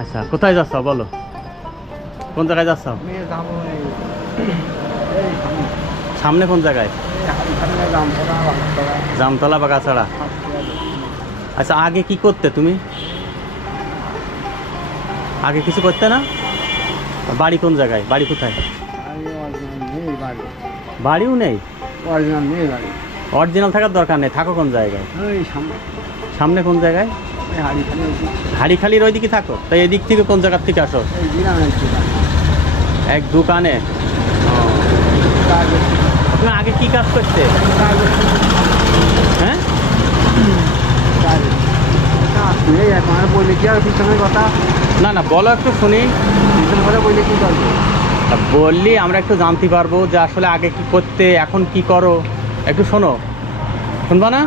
আচ্ছা, কোথায় যাচ্ছ বলো, কোন জায়গায় যাচ্ছ? সামনে কোন জায়গায়? জামতলা বা গাছড়া? আচ্ছা, আগে কি করতে তুমি? আগে কিছু করতে না? বাড়ি কোন জায়গায়? বাড়ি কোথায়? বাড়িও নেই? অরিজিনাল থাকার দরকার নেই, থাকো কোন জায়গায়? সামনে কোন জায়গায়? হাড়িখালির ওই দিকে থাকো? তাই এদিক থেকে কোন জায়গার থেকে আসো? এক দোকানে। আপনার আগে কি কাজ করতে? হ্যাঁ, বললে কি আর পিছনের কথা? না না, বলো একটু শুনি। পিছনের কথা বললে কি করবে? বললি আমরা একটু জানতে পারবো যে আসলে আগে কি করতে, এখন কি করো, একটু শোনো। শুনবা না?